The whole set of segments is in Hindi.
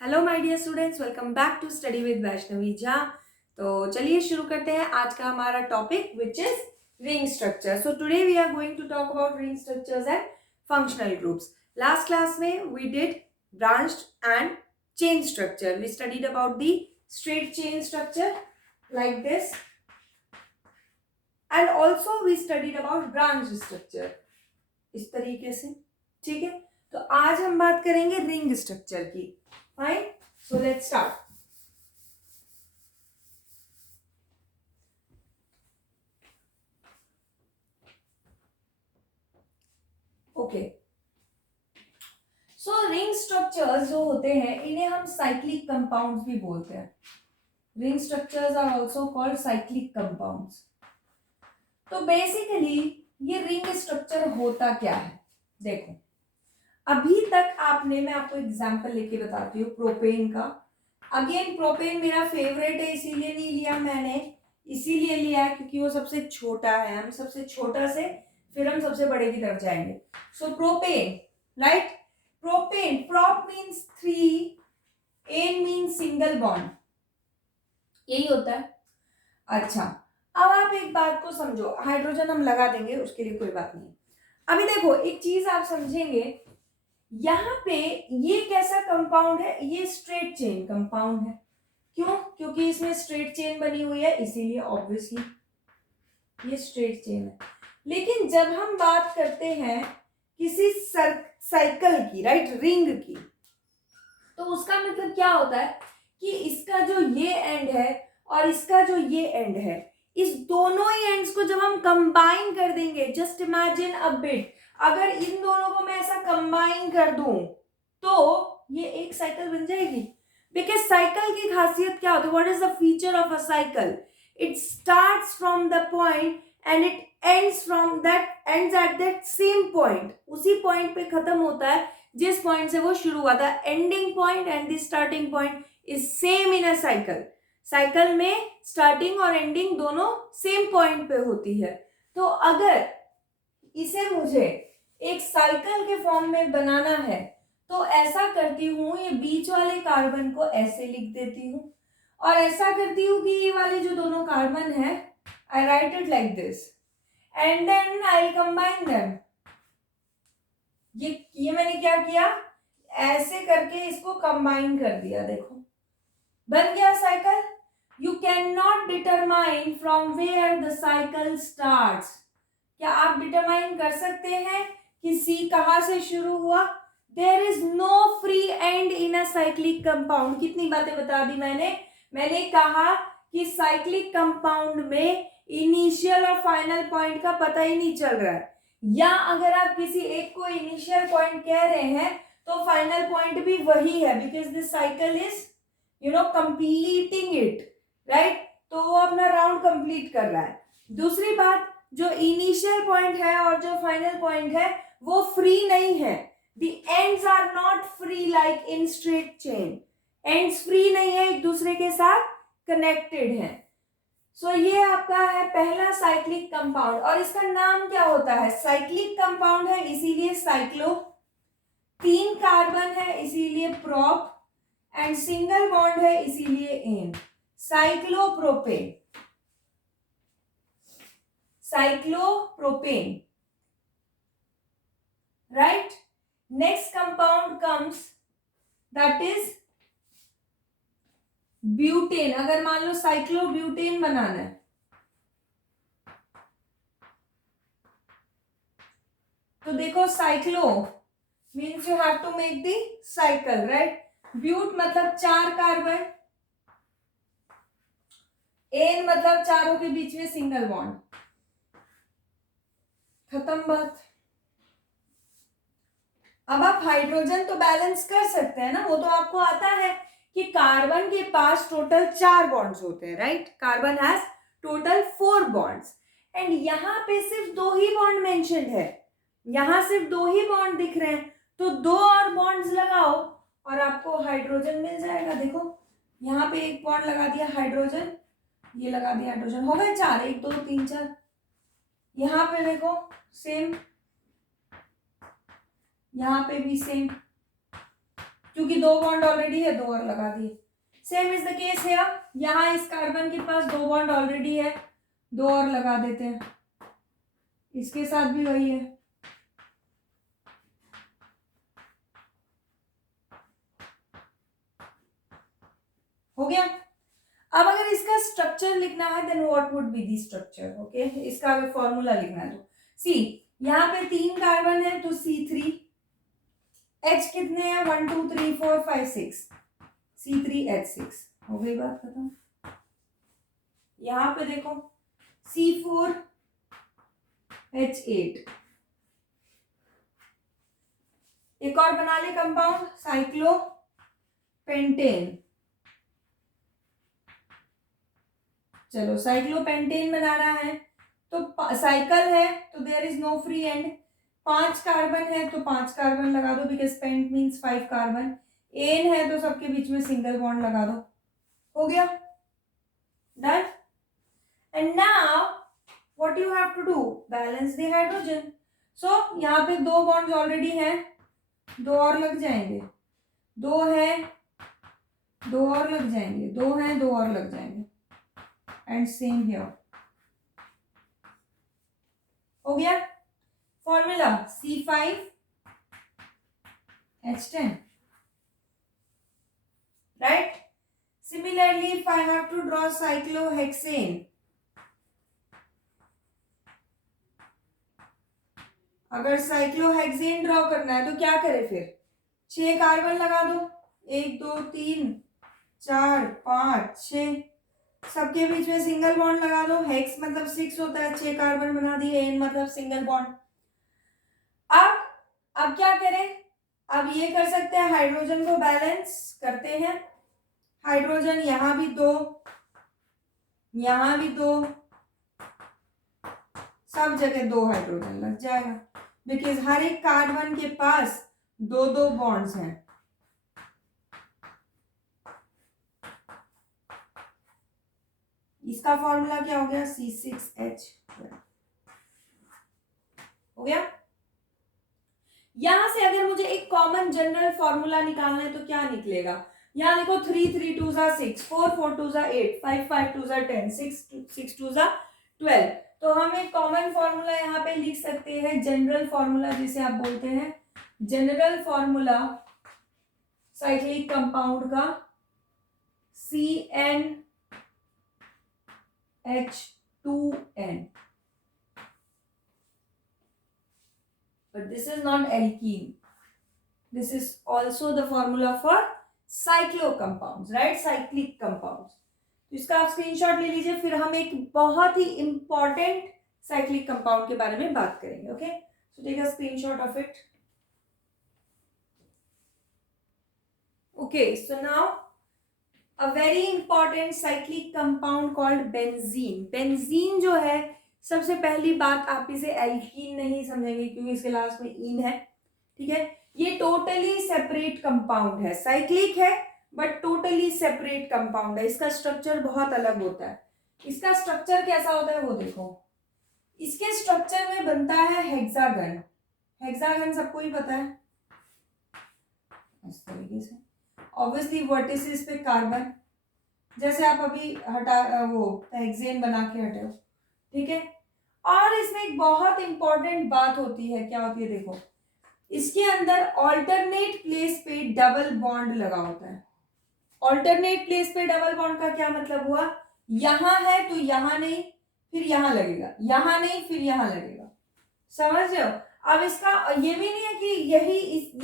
Hello my dear students, welcome back to study with Vaishnavi Jha. तो चलिए शुरू करते हैं आज का हमारा topic which is ring structure. So today we are going to talk about ring structures and functional groups. Last class में we did branched and chain structure. We studied about the straight chain structure like this and also we studied about branch structure इस तरीके से। ठीक है, तो आज हम बात करेंगे रिंग स्ट्रक्चर की। Fine. So let's start. Okay. So ring structures जो होते हैं इन्हें हम साइक्लिक कंपाउंड्स भी बोलते हैं। Ring structures are also called cyclic compounds. तो बेसिकली ये रिंग स्ट्रक्चर होता क्या है, देखो अभी तक आपने, मैं आपको एग्जांपल लेके बताती हूँ प्रोपेन का। अगेन प्रोपेन मेरा फेवरेट है, इसीलिए नहीं लिया मैंने, इसीलिए लिया है क्योंकि वो सबसे छोटा है। हम सबसे छोटा से फिर हम सबसे बड़े की तरफ जाएंगे। So propane, right? Propane, prop means 3, ane means single bond, यही होता है। अच्छा, अब आप एक बात को समझो, हाइड्रोजन हम लगा देंगे, उसके लिए कोई बात नहीं। अभी देखो एक चीज आप समझेंगे, यहाँ पे ये कैसा कंपाउंड है, ये स्ट्रेट चेन कंपाउंड है। क्यों? क्योंकि इसमें स्ट्रेट चेन बनी हुई है, इसीलिए ऑब्वियसली ये स्ट्रेट चेन है। लेकिन जब हम बात करते हैं किसी साइकिल की, राइट, रिंग की, तो उसका मतलब क्या होता है कि इसका जो ये एंड है और इसका जो ये एंड है, इस दोनों ही एंड्स को जब हम कंबाइन कर देंगे, जस्ट इमेजिन अ बिट, अगर इन दोनों को मैं ऐसा कंबाइन कर दूं तो ये एक साइकिल बन जाएगी। बिकॉज साइकिल की खासियत क्या होती है, what is the feature of a cycle? It starts from the point and it ends at that same point, उसी पॉइंट पे खत्म होता है जिस पॉइंट से वो शुरू हुआ था। Ending point and the starting point is same in a cycle. Cycle में स्टार्टिंग और एंडिंग दोनों सेम पॉइंट पे होती है। तो अगर इसे मुझे एक साइकिल के फॉर्म में बनाना है तो ऐसा करती हूं, ये बीच वाले कार्बन को ऐसे लिख देती हूं और ऐसा करती हूं कि ये वाले जो दोनों कार्बन है, I write it like this and then I combine them. ये मैंने क्या किया, ऐसे करके इसको कंबाइन कर दिया, देखो बन गया cycle. You can not determine from where the cycle starts. क्या आप डिटरमाइन कर सकते हैं कि सी कहां से शुरू हुआ? There is no free end in a cyclic compound. कितनी बातें बता दी मैंने कहा कि साइक्लिक कंपाउंड में इनिशियल और फाइनल पॉइंट का पता ही नहीं चल रहा है, या अगर आप किसी एक को इनिशियल पॉइंट कह रहे हैं तो फाइनल पॉइंट भी वही है, because this cycle is completing it, right? तो वो अपना राउंड कंप्लीट कर रहा है। दूसरी बात, जो इनिशियल पॉइंट है और जो फाइनल पॉइंट है वो फ्री नहीं है। The ends are not free like in straight chain. Ends free नहीं है, एक दूसरे के साथ कनेक्टेड है। सो ये आपका है पहला साइक्लिक कंपाउंड, और इसका नाम क्या होता है? साइक्लिक कंपाउंड है इसीलिए साइक्लो, 3 कार्बन है इसीलिए प्रोप, एंड सिंगल बॉन्ड है इसीलिए ane, cyclopropane. Cyclopropane, right? Next compound comes, that is butane. अगर मान लो साइक्लोब्यूटेन बनाना है तो देखो cyclo means you have to make the cycle, right? But मतलब 4 कार्बन, एन मतलब चारों के बीच में सिंगल बॉन्ड, खत्म बात। अब आप हाइड्रोजन तो बैलेंस कर सकते हैं ना, वो तो आपको आता है कि कार्बन के पास टोटल 4 बॉन्ड्स होते हैं, right? Carbon has total 4 bonds and यहाँ पे सिर्फ 2 ही बॉन्ड मेंशन्ड है, यहाँ सिर्फ 2 ही बॉन्ड दिख रहे हैं, तो 2 और बॉन्ड्स लगाओ और आपको हाइड्रोजन मिल जाएगा। देखो यहाँ पे एक बॉन्ड लगा दिया हाइड्रोजन, ये लगा दिया हाइड्रोजन, हो गए 4, 1 2 3 4। यहाँ पे देखो सेम, यहाँ पे भी सेम, क्योंकि क्योंकि 2 बॉन्ड ऑलरेडी है, 2 और लगा दिए। सेम इज द केस है, यहाँ इस कार्बन के पास 2 बॉन्ड ऑलरेडी है, 2 और लगा देते हैं। इसके साथ भी वही है। हो गया। अब अगर इसका स्ट्रक्चर लिखना है then what would be the structure. Okay, इसका अगर फॉर्मूला लिखना है तो सी, यहाँ पे 3 कार्बन है तो C3, H कितने हैं 1 2 3 4 5 6, C3H6। हो गई बात खत्म। यहाँ पे देखो C4H8। एक और बना ले कंपाउंड, साइक्लोपेंटेन। चलो साइक्लोपेंटेन बनाना है तो साइकिल है तो there is no free end. 5 carbon है तो 5 कार्बन लगा दो, because pent means 5 carbon. Ane है तो सबके बीच में सिंगल बॉन्ड लगा दो। हो गया, done. And now what you have to do, balance the hydrogen. So यहाँ पे 2 बॉन्ड्स ऑलरेडी हैं, 2 और लग जाएंगे, 2 है 2 और लग जाएंगे, 2 हैं 2 और लग जाएंगे, एंड सेम हियर। हो गया। Formula C5H10, right? Similarly, if I have to draw cyclohexane, अगर साइक्लोहेक्सेन ड्रॉ करना है तो क्या करें फिर, 6 कार्बन लगा दो, 1 2 3 4 5 6, सबके बीच में सिंगल बॉन्ड लगा दो। हेक्स मतलब 6 होता है, 6 कार्बन बना दिए, एन मतलब सिंगल बॉन्ड। अब क्या करें, अब ये कर सकते हैं, हाइड्रोजन को बैलेंस करते हैं। हाइड्रोजन यहां भी 2, यहां भी 2, सब जगह 2 हाइड्रोजन लग जाएगा, बिकॉज हर एक कार्बन के पास 2 बॉन्ड्स हैं। इसका फॉर्मूला क्या हो गया, C6H12। हो गया। यहां से अगर मुझे एक कॉमन जनरल फॉर्मूला निकालना है तो क्या निकलेगा, यहां देखो 3 3 2 6, 4 4 2 8, 5 5 2 10, 6 2 12। तो हम एक कॉमन फॉर्मूला यहाँ पे लिख सकते हैं, जनरल फॉर्मूला जिसे आप बोलते हैं जनरल फॉर्मूला साइक्लिक कंपाउंड का, CnH2n। But this is not alkene. This is also the formula for cyclocompounds, right? Cyclic compounds. तो इसका आप स्क्रीनशॉट ले लीजिए, फिर हम एक बहुत ही इंपॉर्टेंट साइक्लिक कंपाउंड के बारे में बात करेंगे। Okay, so take a screenshot of it. Okay, so now a very important cyclic compound called benzene. Benzene जो है, सबसे पहली बात आप इसे एल्कीन नहीं समझेंगे क्योंकि इसके लास्ट में इन है, ठीक है। ये टोटली सेपरेट कंपाउंड है, साइक्लिक है बट टोटली सेपरेट कंपाउंड है। इसका स्ट्रक्चर बहुत अलग होता है। इसका स्ट्रक्चर कैसा होता है वो देखो, इसके स्ट्रक्चर में बनता है हेक्सागन। हेक्सागन सबको ही पता है, इस तरीके से ऑब्वियसली वर्टिसेस पे कार्बन, जैसे आप अभी हटा वो हेक्सेन बना के हटे हो, ठीक है। और इसमें एक बहुत इंपॉर्टेंट बात होती है, क्या होती है देखो, इसके अंदर ऑल्टरनेट प्लेस पे डबल बॉन्ड लगा होता है। ऑल्टरनेट प्लेस पे डबल बॉन्ड का क्या मतलब हुआ, यहां है तो यहां नहीं फिर यहां लगेगा, यहां नहीं फिर यहां लगेगा, समझ रहे हो। अब इसका ये भी नहीं है कि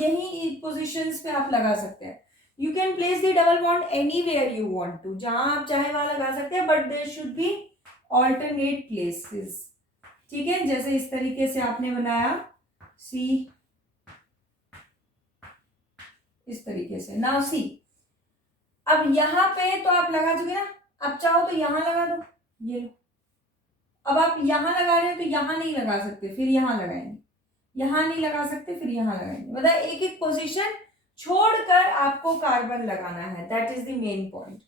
यही पोजीशंस पे आप लगा सकते हैं। You can place the double bond anywhere you want to, जहां आप चाहे वहां लगा सकते हैं, but there should be alternate places, ठीक है। जैसे इस तरीके से आपने बनाया सी, इस तरीके से। नाउ सी, अब यहां पे तो आप लगा चुके ना, अब चाहो तो यहां लगा दो, ये लो। अब आप यहां लगा रहे हो तो यहां नहीं लगा सकते, फिर यहां लगाएंगे, यहां नहीं लगा सकते फिर यहां लगाएंगे, मतलब एक एक पोजीशन छोड़कर आपको कार्बन लगाना है, that is the main point.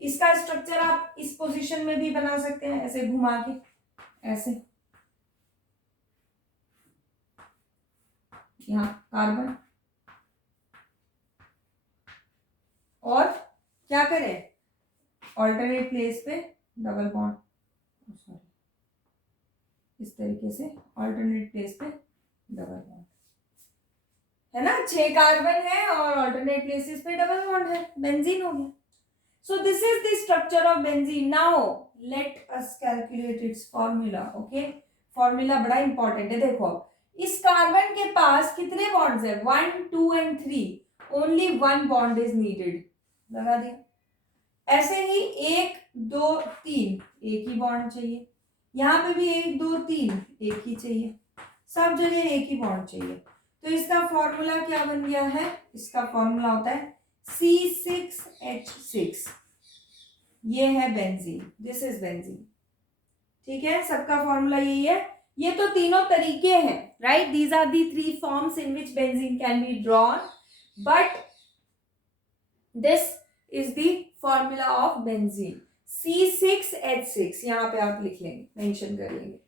इसका स्ट्रक्चर आप इस पोजीशन में भी बना सकते हैं, ऐसे घुमा के, ऐसे यहाँ कार्बन, और क्या करें, ऑल्टरनेट प्लेस पे डबल बॉन्ड, सॉरी इस तरीके से ऑल्टरनेट प्लेस पे डबल बॉन्ड है ना, 6 कार्बन है और ऑल्टरनेट प्लेसेस पे डबल बॉन्ड है, बेंजीन हो गया. सो this is the structure of benzene. Now let us calculate its formula. Okay, formula बड़ा इंपॉर्टेंट है. देखो इस कार्बन के पास कितने बॉन्ड्स है, 1 2 and 3, only 1 bond is needed, लगा दिया. ऐसे ही 1 2 3 एक ही बॉन्ड चाहिए, यहाँ पे भी 1 2 3 एक ही चाहिए, सब जगह एक ही बॉन्ड चाहिए. तो इसका फॉर्मूला क्या बन गया है, इसका फॉर्मूला होता है C6H6. ये है बेंजीन, दिस इज बेंजीन. ठीक है, सबका फॉर्मूला यही है. ये तो तीनों तरीके हैं, right. These are the 3 forms in which benzene can be drawn, but this is the formula of benzene. C6H6 यहां पे आप लिख लेंगे, मेंशन कर लेंगे,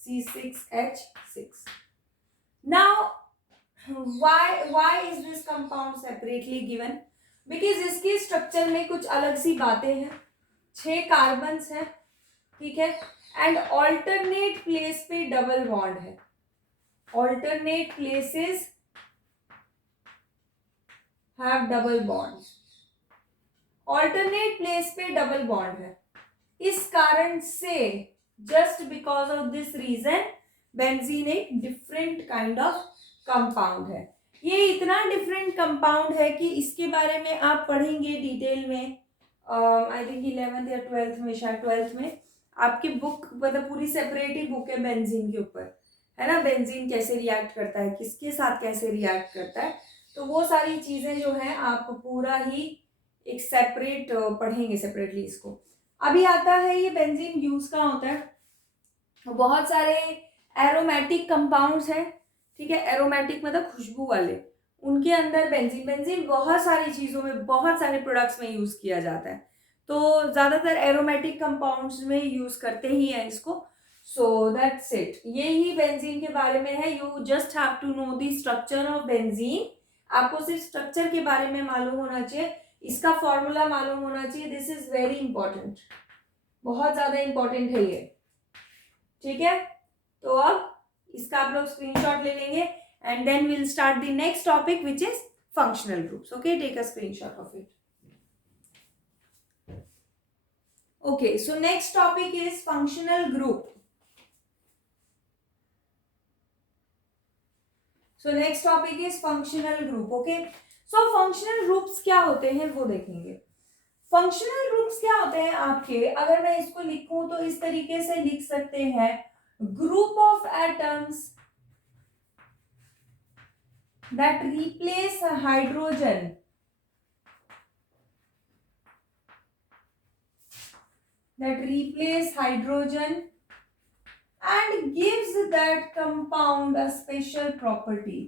C6H6. Now why is this compound separately given? Because इसके स्ट्रक्चर में कुछ अलग सी बातें हैं. 6 कार्बन्स हैं, ठीक है, एंड ऑल्टरनेट प्लेस पे डबल बॉन्ड है. Alternate places have double bond. Alternate place पे डबल बॉन्ड है. इस कारण से just because of this reason benzene एक डिफरेंट काइंड ऑफ कंपाउंड है. ये इतना डिफरेंट कंपाउंड है कि इसके बारे में आप पढ़ेंगे डिटेल में, आई थिंक 11th या 12th में, शायद 12th में आपकी बुक, मतलब पूरी सेपरेट ही बुक है बेंजीन के ऊपर, है ना. बेंजीन कैसे रिएक्ट करता है, किसके साथ कैसे रिएक्ट करता है, तो वो सारी चीजें जो है आप पूरा ही एक सेपरेट पढ़ेंगे सेपरेटली इसको. अभी आता है ये बेंजीन यूज का होता है, बहुत सारे एरोमेटिक कंपाउंड्स हैं, ठीक है. एरोमेटिक मतलब खुशबू वाले, उनके अंदर बेंजीन बहुत सारी चीजों में, बहुत सारे प्रोडक्ट्स में यूज किया जाता है. तो ज्यादातर एरोमेटिक कंपाउंड्स में यूज करते ही हैं इसको. सो दैट्स इट, यही बेंजीन के बारे में है. You just have to know the structure of benzene. आपको सिर्फ स्ट्रक्चर के बारे में मालूम होना चाहिए, इसका फॉर्मूला मालूम होना चाहिए. दिस इज वेरी इंपॉर्टेंट, बहुत ज्यादा इंपॉर्टेंट है ये, ठीक है. तो अब इसका आप लोग स्क्रीनशॉट ले लेंगे and then will start the next topic which is functional groups. Okay, take a screenshot of it. Okay, so next topic is functional group. So next topic is functional group. Okay, so functional groups क्या होते हैं वो देखेंगे. फंक्शनल ग्रुप्स क्या होते हैं आपके, अगर मैं इसको लिखूं तो इस तरीके से लिख सकते हैं, group of atoms that replace hydrogen and gives that compound a special property.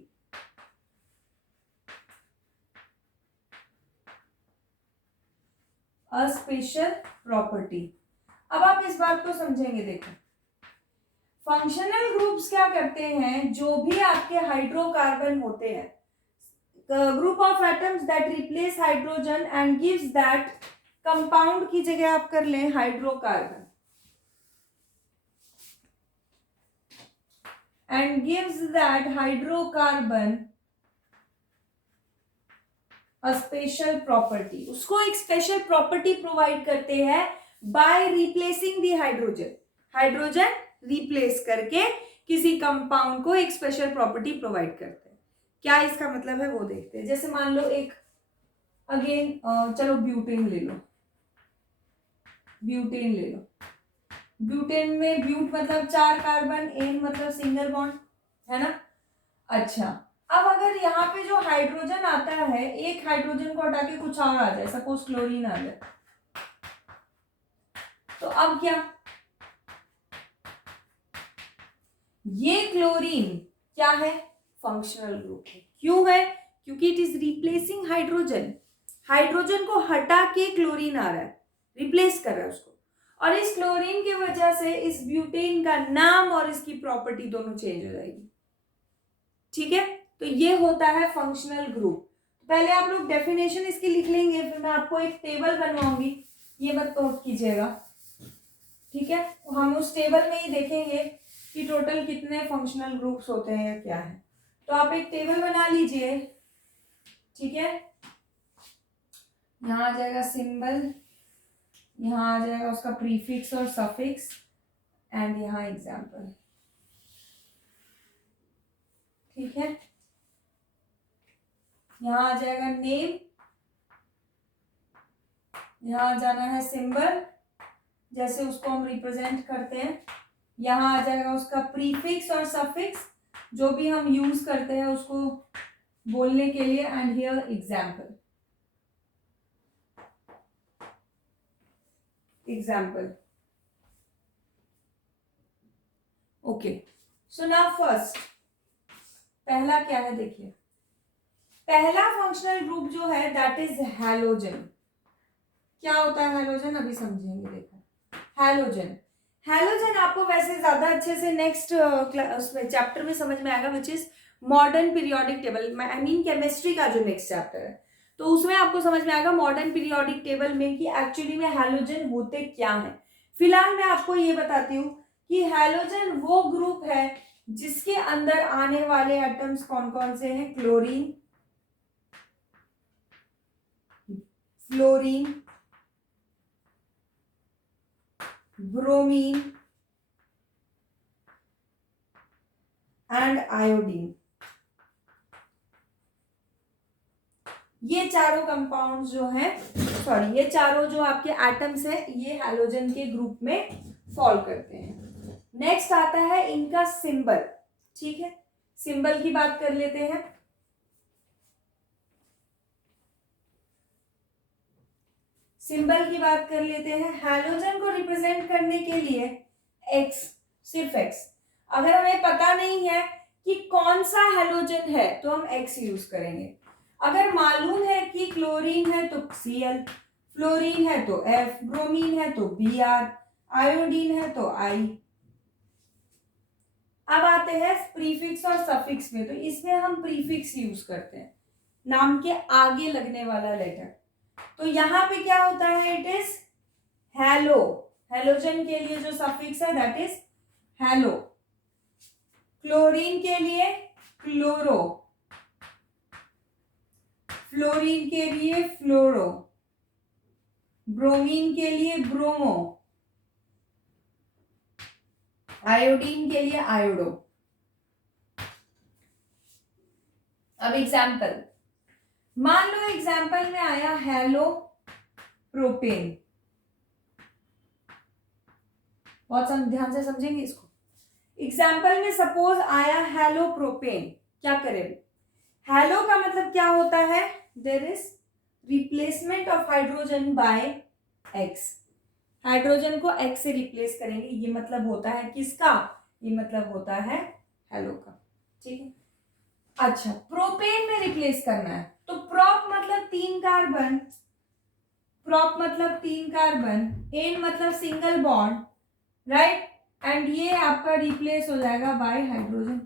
A special property. अब आप इस बात को समझेंगे. देखो फंक्शनल ग्रुप्स क्या करते हैं, जो भी आपके हाइड्रोकार्बन होते हैं, group of atoms that replace hydrogen and gives that compound की जगह आप कर लें hydrocarbon, and gives that hydrocarbon a special property. उसको एक स्पेशल प्रॉपर्टी प्रोवाइड करते हैं by replacing the hydrogen. Hydrogen replace करके किसी कंपाउंड को एक स्पेशल प्रॉपर्टी प्रोवाइड करते हैं. क्या इसका मतलब है वो देखते हैं. जैसे मान लो एक अगेन चलो ब्यूटेन ले लो. ब्यूटेन में ब्यूट मतलब 4 कार्बन, एन मतलब सिंगल बॉन्ड, है ना. अच्छा, अब अगर यहाँ पे जो हाइड्रोजन आता है, एक हाइड्रोजन को हटा के कुछ और आ जाए, सपोज क्लोरीन आ जाए, तो अब क्या, ये क्लोरीन क्या है, फंक्शनल ग्रुप है. क्यों है, क्योंकि it is replacing hydrogen. Hydrogen को हटा के क्लोरीन आ रहा है, रिप्लेस कर रहा है उसको, और इस क्लोरीन की वजह से इस ब्यूटेन का नाम और इसकी प्रॉपर्टी दोनों चेंज हो जाएगी. ठीक है, तो ये होता है फंक्शनल ग्रुप. पहले आप लोग डेफिनेशन इसकी लिख लेंगे, फिर मैं आपको एक टेबल बनवाऊंगी, ये मत नोट कीजिएगा, ठीक है। हम उस टेबल में ही देखेंगे कि टोटल कितने फंक्शनल ग्रुप्स होते हैं या क्या है। तो आप एक टेबल बना लीजिए, ठीक है। यहाँ आ जाएगा सिंबल, यहाँ आ जाएगा उसका प्रीफिक्स और सफिक्स, एंड यहाँ एग्जाम्पल, ठीक है। यहाँ आ जाएगा नेम, यहाँ आ जाना है सिंबल जैसे उसको हम रिप्रेजेंट करते हैं, यहाँ आ जाएगा उसका प्रीफिक्स और सफिक्स जो भी हम यूज करते हैं उसको बोलने के लिए, and here example, example, okay. So now first, पहला क्या है देखिए, पहला फंक्शनल ग्रुप जो है दैट इज हैलोजन। क्या होता है हैलोजन, अभी समझेंगे। देखो हैलोजन, हैलोजन आपको वैसे ज्यादा अच्छे से नेक्स्ट उसमें चैप्टर में समझ में आएगा, which is modern periodic table, I mean chemistry का जो नेक्स्ट चैप्टर है, तो उसमें आपको समझ में आएगा मॉडर्न पीरियोडिक टेबल में कि एक्चुअली में हैलोजन होते क्या है। फिलहाल मैं आपको ये बताती हूँ कि हैलोजन वो ग्रुप है जिसके अंदर आने वाले एटम्स कौन कौन से हैं, chlorine, fluorine, bromine and iodine. ये चारों कंपाउंड्स जो हैं, सॉरी ये चारों जो आपके एटम्स हैं, ये हैलोजन के ग्रुप में फॉल करते हैं। नेक्स्ट आता है इनका सिंबल, ठीक है। सिंबल की बात कर लेते हैं। सिंबल की बात कर लेते हैं। हैलोजन को रिप्रेजेंट करने के लिए एक्स, सिर्फ एक्स। अगर हमें पता नहीं है कि कौन सा हैलोजन है तो हम एक्स यूज करेंगे। अगर मालूम है कि क्लोरीन है तो Cl, फ्लोरीन है तो F, ब्रोमीन है तो Br, आयोडीन है तो I। अब आते हैं प्रीफिक्स और सफिक्स में, तो इसमें हम प्रीफिक्स यूज करते हैं, नाम के आगे लगने वाला लेटर। तो यहां पे क्या होता है, इट इज हैलो। हैलोजन के लिए जो सफिक्स है दैट इज हैलो। क्लोरीन के लिए क्लोरो, फ्लोरीन के लिए फ्लोरो, ब्रोमीन के लिए ब्रोमो, आयोडीन के लिए आयोडो। अब एग्जाम्पल, मान लो एग्जाम्पल में आया हेलो प्रोपेन, बहुत ध्यान से समझेंगे इसको। एग्जाम्पल में सपोज आया हेलो प्रोपेन, क्या करें, हेलो का मतलब क्या होता है, there is replacement of hydrogen by X. Hydrogen को एक्स से रिप्लेस करेंगे, ये मतलब होता है किसका, ये मतलब होता है हेलो का, ठीक है। अच्छा, प्रोपेन में रिप्लेस करना है तो प्रोप मतलब 3 कार्बन, प्रोप मतलब 3 कार्बन, एन मतलब सिंगल बॉन्ड, राइट, एंड ये आपका रिप्लेस हो जाएगा बाय हाइड्रोजन।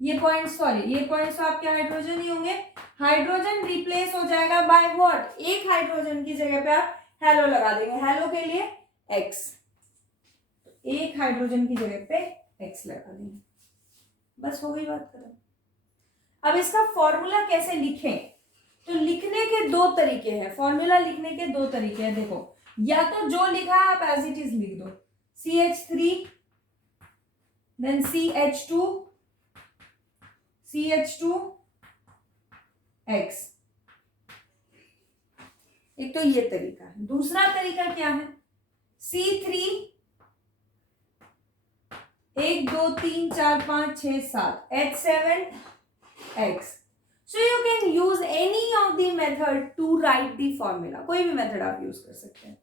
ये पॉइंट्स, सॉरी ये पॉइंट्स तो आपके हाइड्रोजन ही होंगे। हाइड्रोजन रिप्लेस हो जाएगा बाय व्हाट, एक हाइड्रोजन की जगह पे आप हेलो लगा देंगे, हेलो के लिए एक्स, एक हाइड्रोजन की जगह पे एक्स लगा देंगे, बस हो गई बात खत्म। अब इसका फॉर्मूला कैसे लिखें, तो लिखने के 2 तरीके हैं, फॉर्मूला लिखने के 2 तरीके हैं। देखो, या तो जो लिखा है आप एज इट इज लिख दो, CH3 देन CH2 CH2X, एक तो ये तरीका है। दूसरा तरीका क्या है, C3 1 2 3 4 5 6 7 H7X। So you can use any of the method to write the formula, कोई भी मेथड आप यूज कर सकते हैं,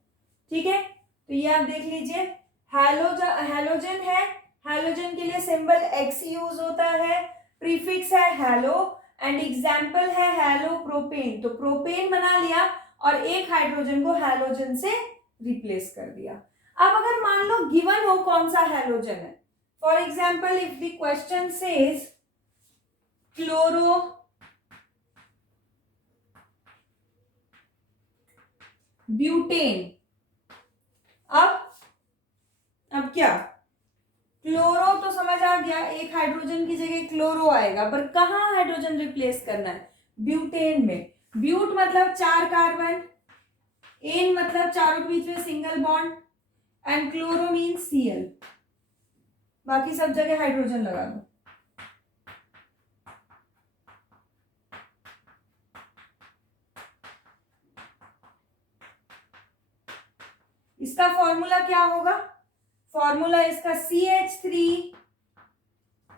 ठीक है। तो ये आप देख लीजिए, हैलोजन है, हैलोजन के लिए सिंबल X यूज होता है, प्रीफिक्स है हेलो, एंड एग्जाम्पल है हेलो प्रोपेन। तो प्रोपेन बना लिया और एक हाइड्रोजन को हैलोजन से रिप्लेस कर दिया। अब अगर मान लो गिवन हो कौन सा हैलोजन है, for example if the question says chloro butane. अब क्या, क्लोरो तो समझ आ गया, एक हाइड्रोजन की जगह क्लोरो आएगा, पर कहाँ हाइड्रोजन रिप्लेस करना है, ब्यूटेन में। ब्यूट मतलब 4 कार्बन, एन मतलब चारों के बीच में single bond, and chloro mean Cl। बाकी सब जगह हाइड्रोजन लगा दो। इसका फॉर्मूला क्या होगा, फॉर्मूला इसका CH3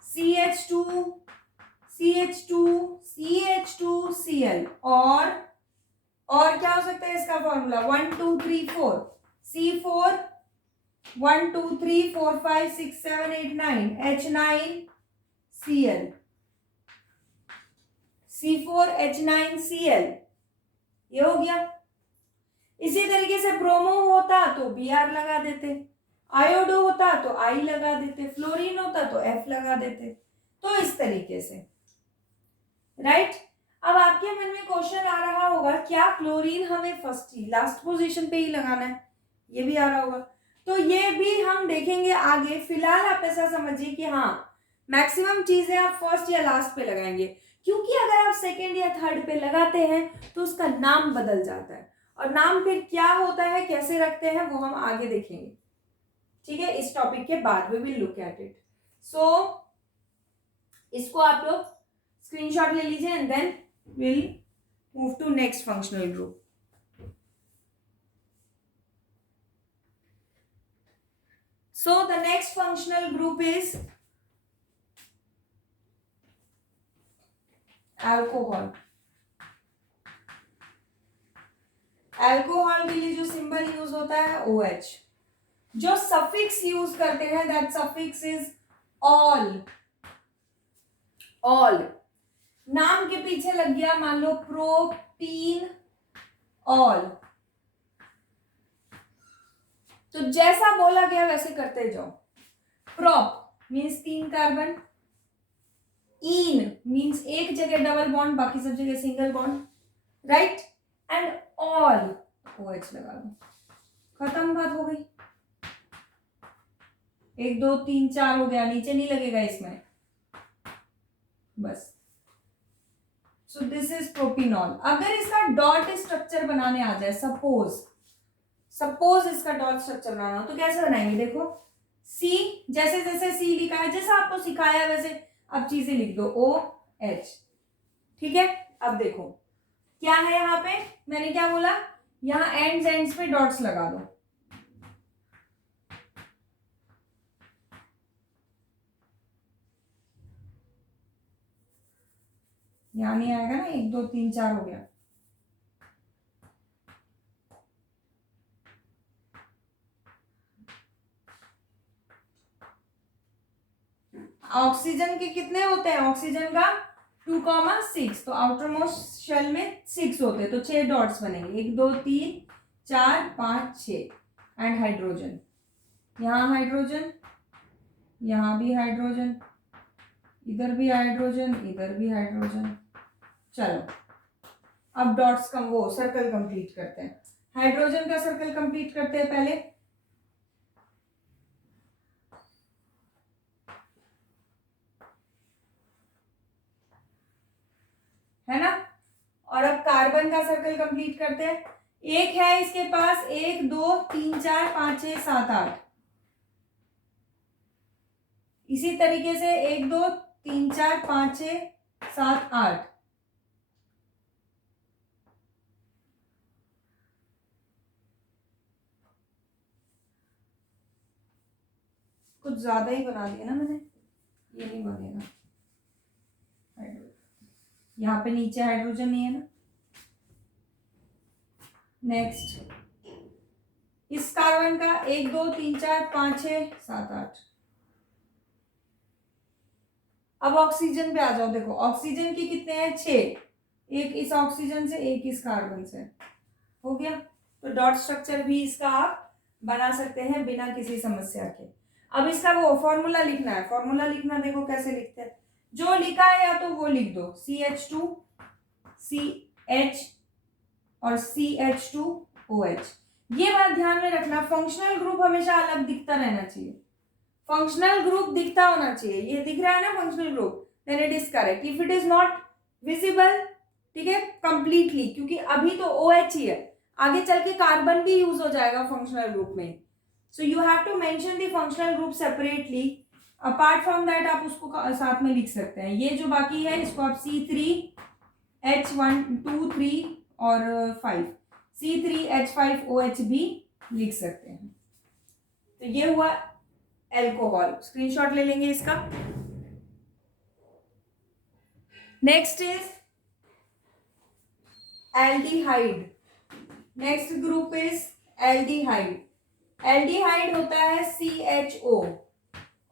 CH2 CH2 CH2 Cl, और क्या हो सकता है इसका formula, 1 2 3 4 C4 1 2 3 4 5 6 7 8 9 H9 Cl, C4 H9 Cl, ये हो गया। इसी तरीके से ब्रोमो होता तो Br लगा देते, आयोडो होता तो I लगा देते, फ्लोरीन होता तो F लगा देते। तो इस तरीके से, राइट। अब आपके मन में क्वेश्चन आ रहा होगा, क्या क्लोरीन हमें फर्स्ट ही लास्ट पोजीशन पे ही लगाना है, ये भी आ रहा होगा। तो ये भी हम देखेंगे आगे। फिलहाल आप ऐसा समझिए कि हाँ, मैक्सिमम चीजें आप फर्स्ट या लास्ट पे लगाएंगे, क्योंकि अगर आप सेकेंड या थर्ड पे लगाते हैं तो उसका नाम बदल जाता है, और नाम फिर क्या होता है, कैसे रखते हैं, वो हम आगे देखेंगे। ठीक है, इस टॉपिक के बाद we will look at it. So इसको आप लोग स्क्रीनशॉट ले लीजिए, and then will move to next functional group. So the next functional group is alcohol. Alcohol के लिए जो सिंबल यूज होता है OH, जो सफिक्स यूज करते हैं that suffix is all. All नाम के पीछे लग गया, मान लो प्रोपीन ऑल, तो जैसा बोला गया वैसे करते जाओ। प्रोप मीन्स 3 कार्बन, इन मीन्स एक जगह डबल बॉन्ड, बाकी सब जगह single bond, right, and all OH लगा दो, खत्म, बात हो गई। 1 2 3 4 हो गया, नीचे नहीं लगेगा इसमें, बस। So this is propanol. अगर इसका डॉट स्ट्रक्चर बनाने आ जाए, सपोज इसका डॉट स्ट्रक्चर बनाना हो, तो कैसे बनाएंगे, देखो सी, जैसे जैसे सी लिखा है, जैसा आपको सिखाया वैसे अब चीजें लिख दो, OH। ठीक है, अब देखो क्या है यहाँ पे, मैंने क्या बोला, यहाँ एंड्स पे डॉट्स लगा दो। यहाँ नहीं आएगा ना, 1 2 3 4 हो गया। ऑक्सीजन के कितने होते हैं, ऑक्सीजन का 2,6, तो आउटर मोस्ट शेल में 6 होते हैं, तो 6 डॉट्स बनेंगे, 1 2 3 4 5 6। एंड हाइड्रोजन, यहाँ हाइड्रोजन, यहाँ भी हाइड्रोजन, इधर भी हाइड्रोजन, इधर भी हाइड्रोजन। चलो अब डॉट्स का वो सर्कल कंप्लीट करते हैं, हाइड्रोजन का सर्कल कंप्लीट करते हैं पहले। है ना, और अब कार्बन का सर्कल कंप्लीट करते हैं। एक है इसके पास, 1 2 3 4 5 6 7 8, इसी तरीके से 1 2 3 4 5 6 7 8। कुछ ज्यादा ही बना दिया ना मैंने, ये नहीं बनेगा। यहाँ पे नीचे हाइड्रोजन नहीं है ना। नेक्स्ट, इस कार्बन का 1 2 3 4 5 6 7 8। अब ऑक्सीजन पे आ जाओ, देखो ऑक्सीजन की कितने हैं, 6, एक इस ऑक्सीजन से, एक इस कार्बन से, हो गया। तो डॉट स्ट्रक्चर भी इसका आप बना सकते हैं बिना किसी समस्या के। अब इसका वो फॉर्मूला लिखना है, फॉर्मूला लिखना देखो कैसे लिखते हैं। जो लिखा है या तो वो लिख दो, CH2 CH और CH2OH। ये बात ध्यान में रखना, फंक्शनल ग्रुप हमेशा अलग दिखता रहना चाहिए, फंक्शनल ग्रुप दिखता होना चाहिए। ये दिख रहा है ना functional group, then it is correct. If it is not visible, ठीक है, कंप्लीटली, क्योंकि अभी तो OH ही है, आगे चल के कार्बन भी यूज हो जाएगा फंक्शनल ग्रुप में, so you have to mention the functional group separately. Apart from that आप उसको साथ में लिख सकते हैं। ये जो बाकी है इसको आप C3H1 2 3 और 5 C3H5OH भी लिख सकते हैं। तो ये हुआ एल्कोहल, स्क्रीनशॉट ले लेंगे इसका। Next is aldehyde. Next group is aldehyde. Aldehyde होता है CHO,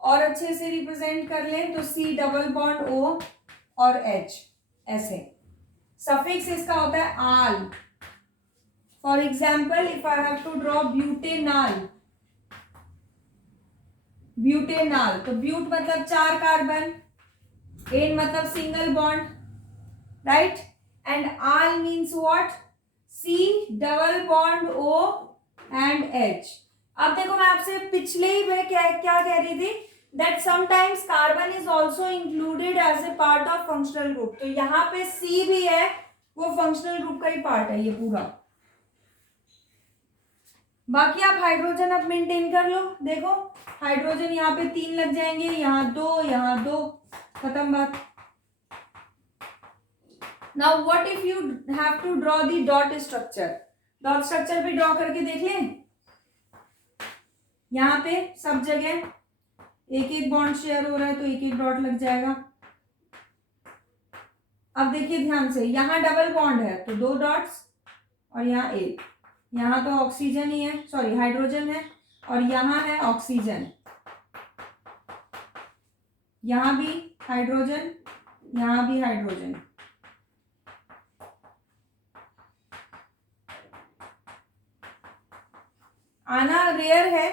और अच्छे से रिप्रेजेंट कर लें तो C डबल बॉन्ड O और H ऐसे। सफिक्स इसका होता है al. For example if I have to draw butanal, butanal तो ब्यूट मतलब 4 कार्बन, एन मतलब single bond, right, and al means what, C double bond O and H। अब देखो मैं आपसे पिछले ही में क्या कह रही थी, that sometimes carbon is also included as a part of functional group. तो यहाँ पे C भी है, वो फंक्शनल ग्रुप का ही पार्ट है ये पूरा। बाकी आप हाइड्रोजन अब मेंटेन कर लो। देखो हाइड्रोजन यहाँ पे 3 लग जाएंगे, यहाँ 2, यहाँ 2, खत्म बात। Now what if you have to draw the dot structure. Dot structure भी ड्रॉ करके देख लें। यहाँ पे सब जगह एक एक बॉन्ड शेयर हो रहा है तो एक एक डॉट लग जाएगा। अब देखिए ध्यान से, यहाँ डबल बॉन्ड है तो 2 डॉट्स और यहाँ एक। यहाँ तो ऑक्सीजन ही है, सॉरी हाइड्रोजन है, और यहाँ है ऑक्सीजन। यहाँ भी हाइड्रोजन, यहाँ भी हाइड्रोजन। आना रेयर है,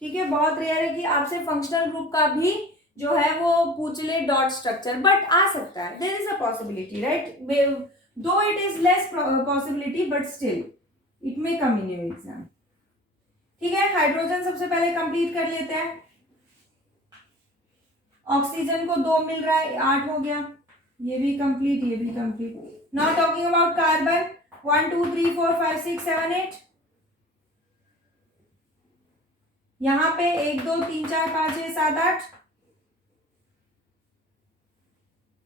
ठीक है, बहुत रेयर है कि आपसे फंक्शनल ग्रुप का भी जो है वो पूछ ले डॉट स्ट्रक्चर, बट आ सकता है, there is a possibility, right, though it is less possibility but still it may come in your exam. ठीक है, हाइड्रोजन सबसे पहले कंप्लीट कर लेते हैं। ऑक्सीजन को 2 मिल रहा है, 8 हो गया, ये भी कंप्लीट, ये भी complete. Now talking about carbon, 1 2 3 4 5 6 7 8। यहाँ पे 1 2 3 4 5 6 7 8,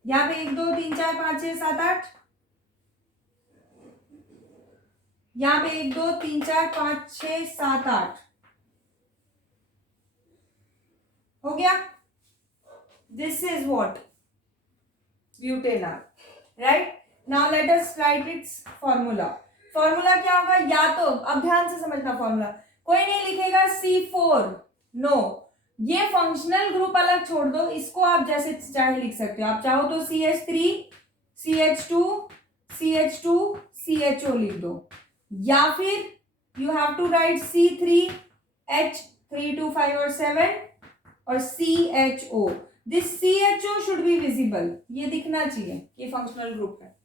यहाँ पे 1 2 3 4 5 6 7 8, यहाँ पे 1 2 3 4 5 6 7 8 हो गया। This is what butanol, right. Now let us right it's formula. Formula क्या होगा, या तो अब ध्यान से समझना फॉर्मूला, कोई नहीं लिखेगा C4, नो, ये फंक्शनल ग्रुप अलग छोड़ दो, इसको आप जैसे चाहे लिख सकते हो। आप चाहो तो CH3 CH2 CH2 CHO लिख दो, या फिर you have to right C3H 3 2 5 और 7 और CHO। This CHO should be visible, ये दिखना चाहिए कि फंक्शनल ग्रुप है।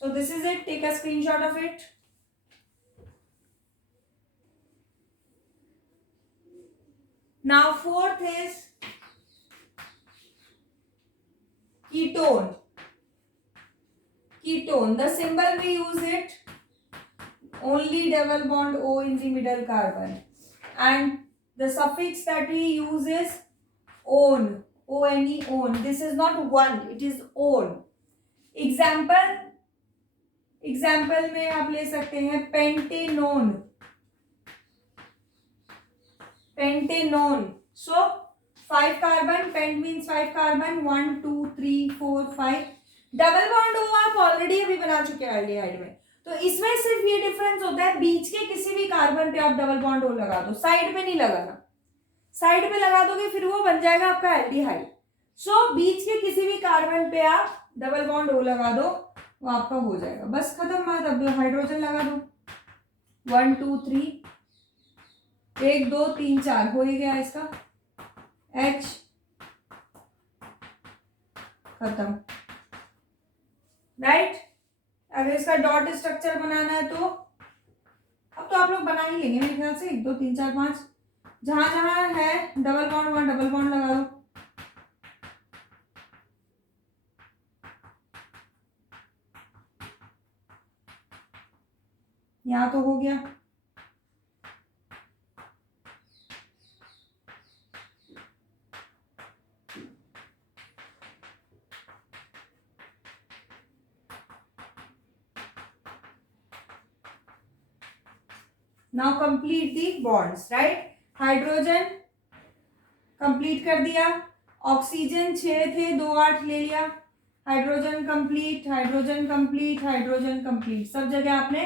So this is it, take a screenshot of it. Now fourth is ketone. Ketone, the symbol we use it only double bond O in the middle carbon, and the suffix that we use is -one, O-N-E, -one. This is not one, it is -one. Example में आप ले सकते हैं pentanone, pentanone. So 5 carbon, pent means 5 carbon, 1 2 3 4 5। Double bond O आप ऑलरेडी अभी बना चुके हैं एल्डिहाइड में, तो इसमें सिर्फ ये डिफरेंस होता है, बीच के किसी भी कार्बन पे आप डबल बॉन्ड O लगा दो, साइड पे नहीं लगाना। साइड पे लगा दोगे फिर वो बन जाएगा आपका एल्डिहाइड। सो बीच के किसी भी कार्बन पे आप डबल बॉन्ड O लगा दो, वो आपका हो जाएगा, बस खत्म बात। अब हाइड्रोजन लगा दो, 1 2 3, 1 2 3 4 हो ही गया इसका। H खत्म, राइट। अगर इसका डॉट स्ट्रक्चर बनाना है तो अब तो आप लोग बना ही लेंगे मेरे ख्याल से, 1 2 3 4 5, जहां जहां है डबल बॉन्ड वहां डबल बॉन्ड लगा दो। यहाँ तो हो गया। Now complete the bonds, right. Hydrogen complete कर दिया, ऑक्सीजन 6 थे, 2 8 ले लिया, hydrogen complete, hydrogen complete, hydrogen complete, सब जगह आपने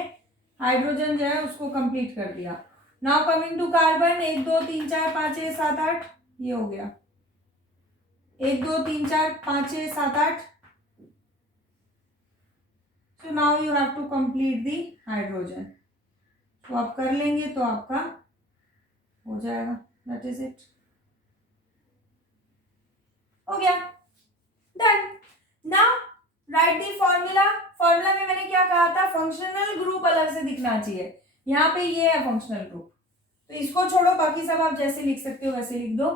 हाइड्रोजन जो है उसको कंप्लीट कर दिया। नाउ कमिंग टू कार्बन, 1 2 3 4 5 6 7 8, ये हो गया 1 2 3 4 5 6 7 8। So now you have to complete the hydrogen. तो आप कर लेंगे तो आपका हो जाएगा, दैट इज इट, हो गया, done. Now right the formula. Formula में मैंने क्या कहा था, फंक्शनल ग्रुप अलग से दिखना चाहिए, यहाँ पे ये है फंक्शनल ग्रुप, तो इसको छोड़ो, बाकी सब आप जैसे लिख सकते हो वैसे लिख दो।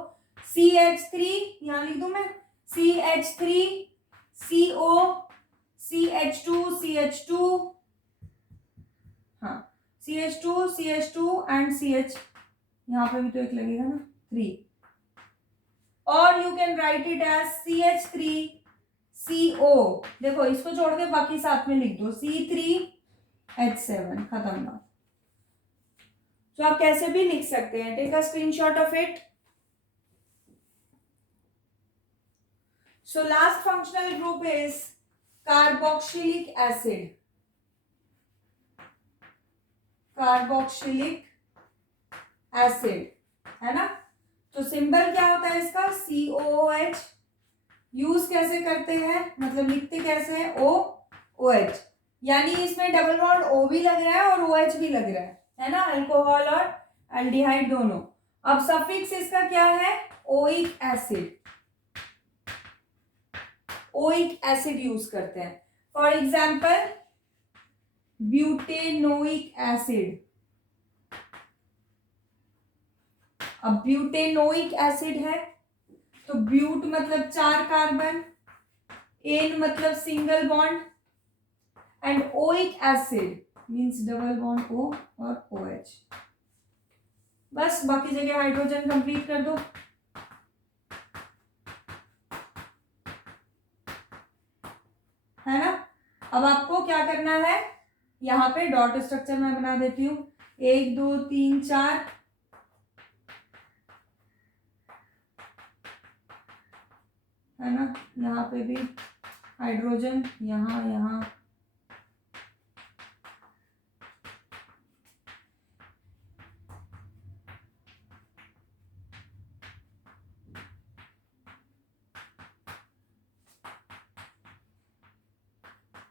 CH3 यहाँ लिख दूं मैं, CH3 CO CH2 CH2, हाँ CH2 एंड CH, यहाँ पे भी तो एक लगेगा ना 3, और you can write it as CH3CO, देखो इसको छोड़ के बाकी साथ में लिख दो, C3H7, खत्म ना। तो आप कैसे भी लिख सकते हैं, take a screenshot of it. So last functional group is carboxylic acid, carboxylic acid, है ना। तो सिंबल क्या होता है इसका, COOH। यूज कैसे करते हैं, मतलब लिखते कैसे हैं, OOH, यानी इसमें डबल बॉन्ड O भी लग रहा है और OH भी लग रहा है ना, अल्कोहल और एल्डिहाइड दोनों। अब सफिक्स इसका क्या है, oic acid, oic acid use करते हैं। For example butanoic acid. अब ब्यूटेनोइक एसिड है तो ब्यूट मतलब 4 कार्बन, एन मतलब single bond, and oic acid means double bond O और OH। बस बाकी जगह हाइड्रोजन कंप्लीट कर दो। है ना। अब आपको क्या करना है, यहाँ पे डॉट स्ट्रक्चर मैं बना देती हूँ, 1 2 3 4, है ना। यहाँ पे भी हाइड्रोजन, यहाँ यहाँ,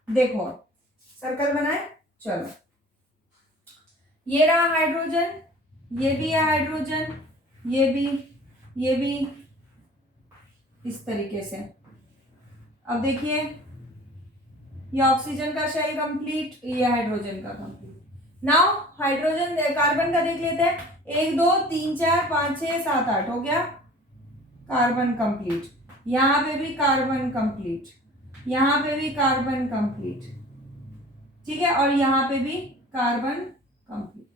देखो सर्कल बनाए, चलो ये रहा हाइड्रोजन, ये भी है हाइड्रोजन, ये भी इस तरीके से। अब देखिए ये ऑक्सीजन का शेल कंप्लीट, ये हाइड्रोजन का कंप्लीट। नाउ हाइड्रोजन कार्बन का देख लेते हैं, 1 2 3 4 5 6 7 8 हो गया, कार्बन कंप्लीट, यहाँ पे भी कार्बन कंप्लीट, यहाँ पे भी कार्बन कंप्लीट, ठीक है, और यहाँ पे भी कार्बन कंप्लीट,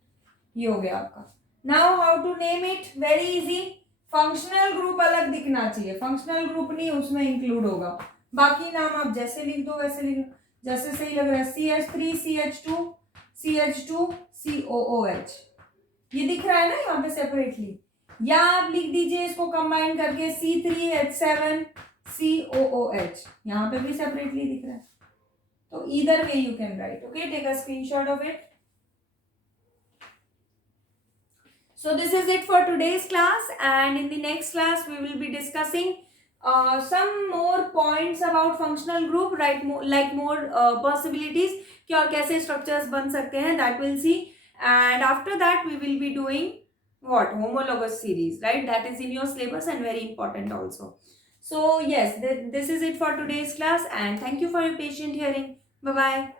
ये हो गया आपका। Now how to name it, very easy, functional group अलग दिखना चाहिए, फंक्शनल ग्रुप नहीं उसमें इंक्लूड होगा, बाकी नाम आप जैसे लिख दो वैसे लिख दो, जैसे सही लग रहा है, CH3 CH2 CH2 COOH, ये दिख रहा है ना यहाँ पे सेपरेटली, या आप लिख दीजिए इसको कंबाइन करके C3H7 COOH, यहाँ पे भी सेपरेटली दिख रहा है, तो either way you can write, okay, take a screenshot of it. So this is it for today's class, and in the next class we will be discussing some more points about functional group, right, like more possibilities कि और कैसे structures बन सकते हैं, that we'll see, and after that we will be doing what, homologous series, right, that is in your syllabus and very important also. So yes, this is it for today's class, and thank you for your patient hearing. Bye bye.